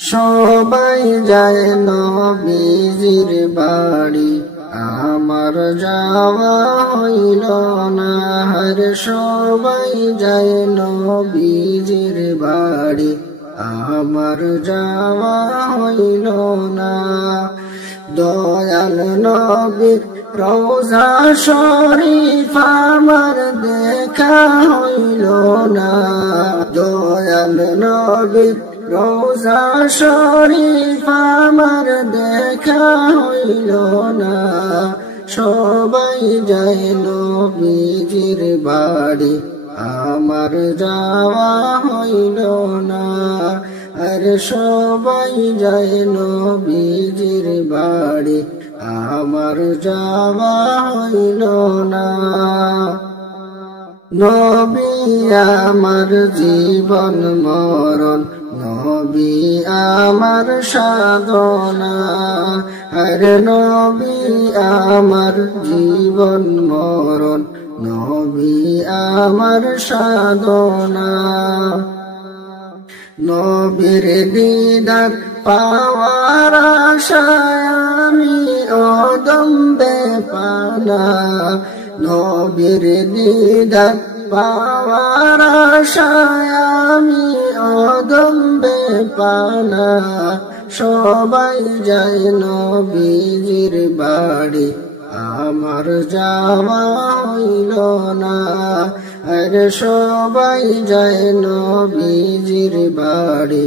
সবাই যায় নবীজির বাড়ি, আমার যাওয়া হইল না। হরে সবাই যায় নবীজির বাড়ি, আমার যাওয়া হইল না। দয়াল নবীর রওজা শরীফ আমার দেখা হইল না। দয়াল নবীর রওজা শরীফ আমার দেখা হইল না। সবাই যায় নবীজির বাড়ি, আমার যাওয়া হইল না। আরে সবাই যায় নবীজির বাড়ি, আমার যাওয়া হইল না। নবী আমার জীবন মরণ, নবী আমার সাধনা। আরে নবী আমার জীবন মরণ, নবী আমার সাধনা। নবীর দিদার পাওয়ার আশায় আমি অদম বেপানা। নবীর দিদার পাওয়ার আশায় আমি অদম বেপানা। সবাই যায় নবীজির বাড়ি, আমার যাওয়া হইল না। আরে সবাই যায় নবীজির বাড়ি,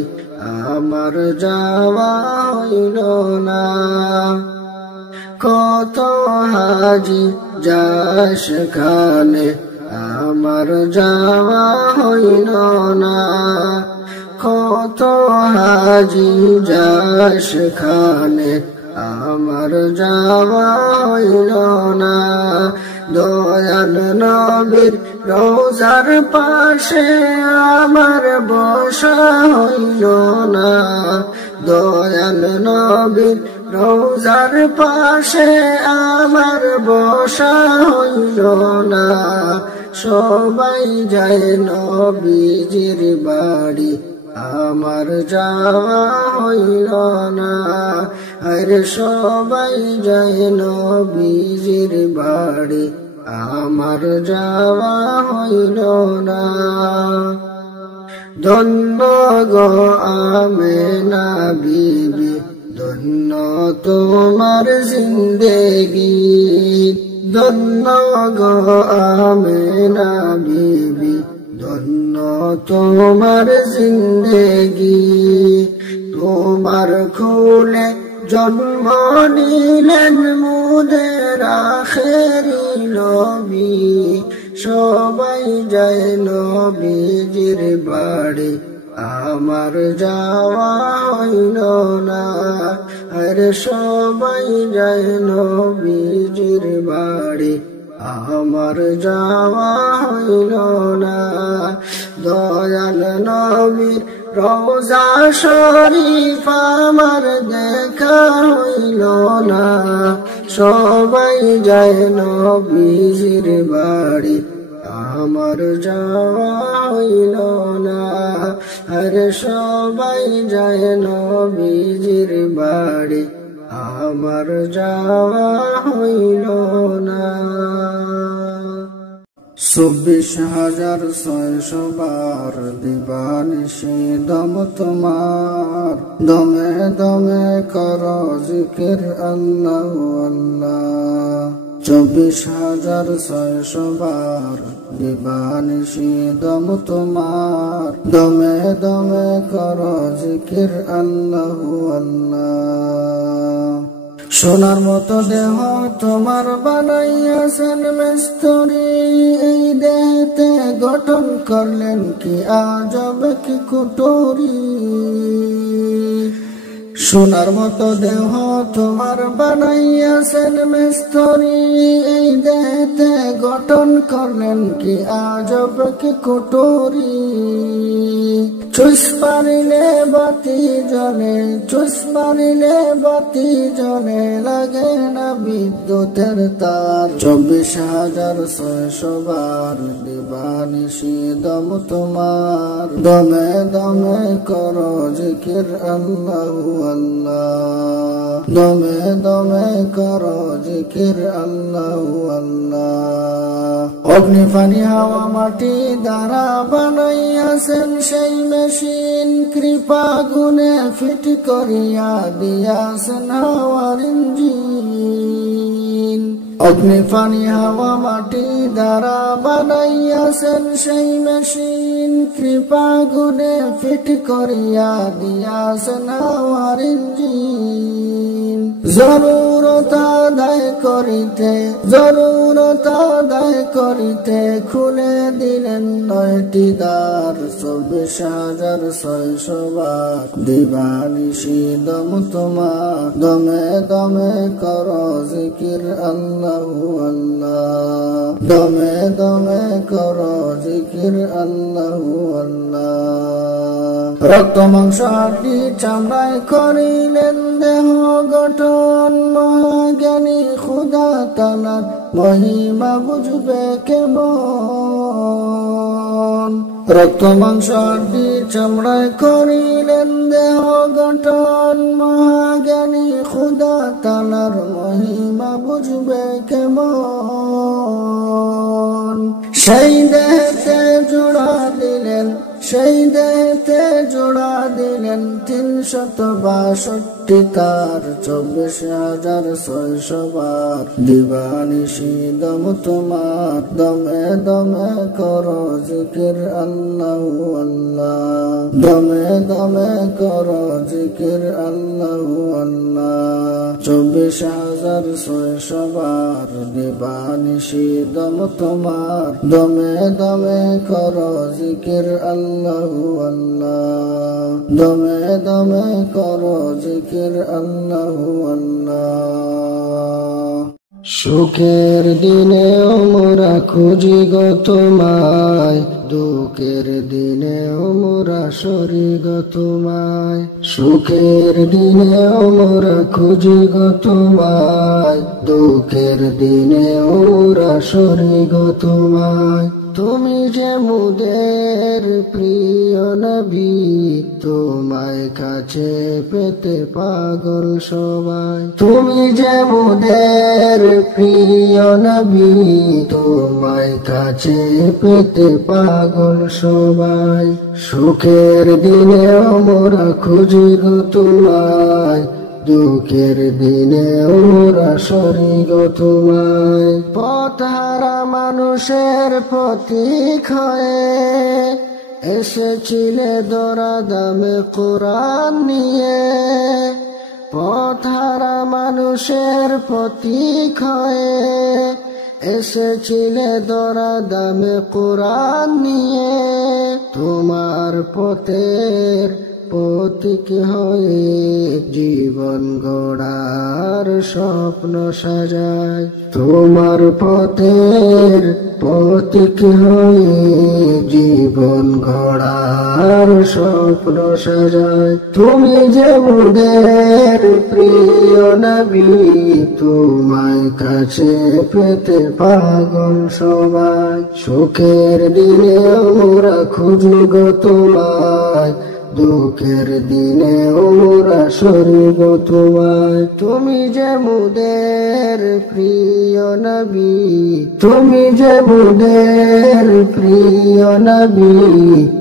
আমার যাওয়া হইল না। কত হাজি যায় সেখানে, আমার যাওয়া হইল না। কত হাজি যায় সেখানে, আমার যাওয়া হইল না। দয়াল নবীর রওজার পাশে আমার বসা হইল না। দয়াল নবীর রওজার পাশে আমার বসা হইল না। সবাই যায় নবীজির বাড়ি, আমার যাওয়া হইল না। আরে সবাই যায় নবীজির বাড়ি, আমার যাওয়া হইল না। ধন্য গো আমেনা বিবি, ধন্য তোমার জিন্দেগি। ধন্য গো আমেনা বিবি, ধন্য তোমার জিন্দেগি। তোমার খুলে জন্ম নিলেন মুদের আখেরি নবী। সবাই যায় নবীজির বাড়ি, আমার যাওয়া হইল না। আরে সবাই যায় নবীজির বাড়ি, আমার যাওয়া হইল না। দয়াল নবীর রওজা শরীফ আমার দেখা হইল না। সবাই যায় নবীজির বাড়ি, আমার যাওয়া হইল না। আরে সবাই যায় নবীজির বাড়ি, আমার যাওয়া হইল না। 24,600 বার দিবানিশি দম তোমার, দমে দমে কর জিকির আল্লাহ আল্লাহ। 24,600 বার দিবানিশি দম তোমার, দমে দমে কর জিকির আল্লাহ আল্লাহ। সোনার মতো দেহ তোমার বানাইয়াছেন মিস্ত্রি, এই দেহতে গঠন করলেন কি আজব কি কুটুরি। সোনার মতো দেহ তোমার বানাইয়াছেন মিস্ত্রি, এই দেহতে গঠন করলেন কি আজব কি কুটুরি। চুস মারিলে বাতি জ্বলে, চুস মারিলে বাতি জ্বলে, লাগে না বিদ্যুতের তার। 24,600 বার দিবানিশি দম তোমার, দমে দমে করো জিকির আল্লাহু আল্লাহ, দমে দমে করো জিকির আল্লাহু আল্লাহ। অগ্নি পানি হাওয়া মাটি দ্বারা বানাইয়াছেন সেই মেশিন, কৃপা গুণে ফিট করিয়া দিয়াছেন হাওয়ার ইঞ্জিন। অগ্নি পানি হাওয়া মাটি দ্বারা বানাইয়াছেন সেই মেশিন, কৃপা গুণে ফিট করিয়া দিয়াছেন হাওয়ার ইঞ্জিন। জরুরত আদায় করিতে, জরুরত আদায় করিতে খুলে দিলেন 9টি দ্বার। 24,600 বার দিবানিশি দম তোমার, দমে দমে করো জিকির আল্লাহু আল্লাহ, দমে দমে করো জিকির আল্লাহু আল্লাহ। রক্ত মাংস হাড্ডি চামড়ায় করিলেন দেহ গঠন, মহাজ্ঞানী খুদা তাআলার মহিমা বুঝবে কেমন। রক্ত মাংস হাড্ডি চামড়ায় করিলেন দেহ গঠন, মহাজ্ঞানী খুদা তাআলার মহিমা বুঝবে কেমন। সেই দেহতে জোড়া দিলেন, সেই দেহতে জোড়া দিলেন 362 তার। 24,600 বার দিবানিশি দম তোমার, দমে দমে করো জিকির আল্লাহু আল্লাহ, দমে দমে করো জিকির আল্লাহু আল্লাহ। 24,600 বার দিবানিশি দম তোমার, দমে দমে করো জিকির আল্লাহু আল্লাহ, দমে দমে করো জিকির আল্লাহু আল্লাহ। সুখের দিনেও মোরা খুঁজি গো তোমায়, দুঃখের দিনেও মোরা সরি গো তোমায়। সুখের দিনেও মোরা খুঁজি গো তোমায়, দুঃখের দিনেও মোরা সরি গো তোমায়। তুমি যে মুদের প্রিয় নবী, তোমায় কাছে পেতে পাগল সবাই। তুমি যে মুদের প্রিয় নবী, তোমায় কাছে পেতে পাগল সবাই। সুখের দিনে মোরা খুঁজি গো তোমায়, দুঃখের দিনে মোরা সরি গো তোমায়। পথহারা মানুষের পথিক হয়ে এসেছিলে দরা দামে কোরআন নিয়ে। পথহারা মানুষের পথিক হয়ে এসেছিলে দরা দামে কোরআন নিয়ে। তোমার পথের পথিক হয়ে জীবন গড়ার স্বপ্ন সাজায়। তোমার পথের পথিক হয়ে জীবন গড়ার স্বপ্ন সাজায়। তুমি যে মোদের প্রিয় নবী, তোমায় কাছে পেতে পাগল সবাই। সুখের দিনে মোরা খুঁজি গো তোমায়, দুঃখের দিনে মোরা সরি গো তোমায়। তুমি যে মোদের প্রিয় নবী, তুমি যে মোদের প্রিয় নবী,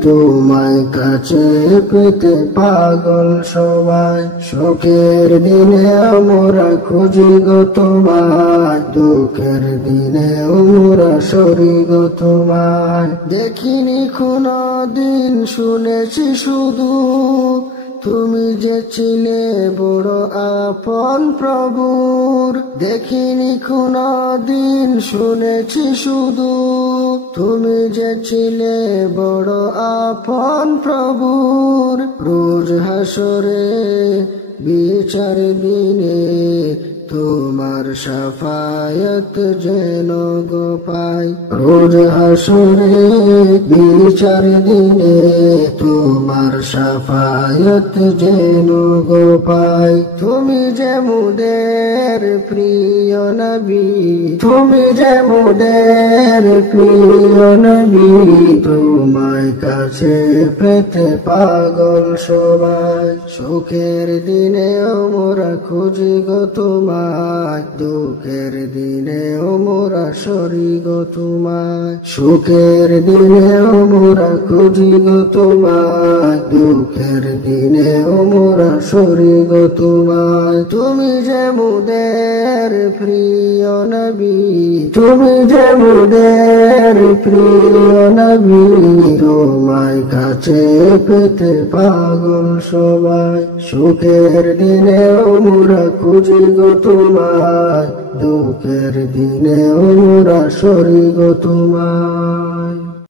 তোমায় কাছে পেতে পাগল সবাই। সুখের দিনে মোরা খুঁজি গো তোমায়, দুঃখের দিনে মোরা সরি গো তোমায়। দেখিনি কোনো দিন, শুনেছি শুধু তুমি যে ছিলে বড় আপন প্রভুর। দেখিনি কোনো দিন, শুনেছি শুধু তুমি যে ছিলে বড় আপন প্রভুর। রোজ হাসরে বিচার দিনে তোমার শাফায়াত যেন গো পাই রোজ হাসরে বিচার দিনে তোমার শাফায়াত যেন গো পাই তুমি যে মুদের প্রিয় নবী তুমি যে মুদের প্রিয় নবী তোমায় কাছে পেতে পাগল সবাই সুখের দিনে মোরা খুঁজি গো তোমায় দুঃখের দিনে মোরা সরি গো তোমায় সুখের দিনে মোরা খুঁজি গো তোমায় দুঃখের দিনে মোরা সরি গো তোমায় তুমি যে মুদের প্রিয় নবী তুমি যে মুদের প্রিয় নবী তোমায় কাছে পেতে পাগল সবাই সুখের দিনে মোরা খুঁজি গো তোমায় দুঃখের দিনে মোরা সরি গো তোমায়।